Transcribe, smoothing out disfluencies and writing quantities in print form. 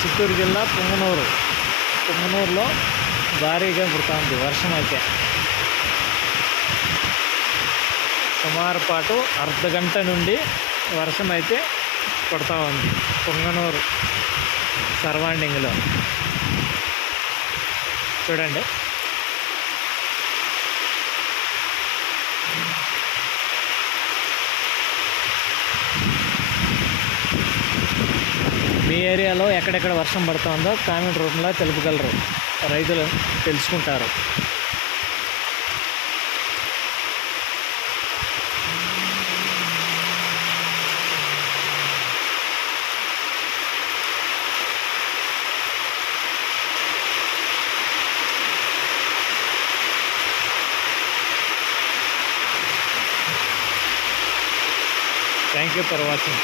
చిత్తూరు జిల్లా పుంగనూరులో భారీగా పుడుతుంది వర్షం అయితే. సుమారు పాటు అర్ధగంట నుండి వర్షం అయితే పడుతూ ఉంది పుంగనూరు సర్వాండింగ్లో. చూడండి, మీ ఏరియాలో ఎక్కడెక్కడ వర్షం పడుతుందో కామెంట్ రూపంలో తెలుపగలరు, రైతులు తెలుసుకుంటారు. Thank you for watching.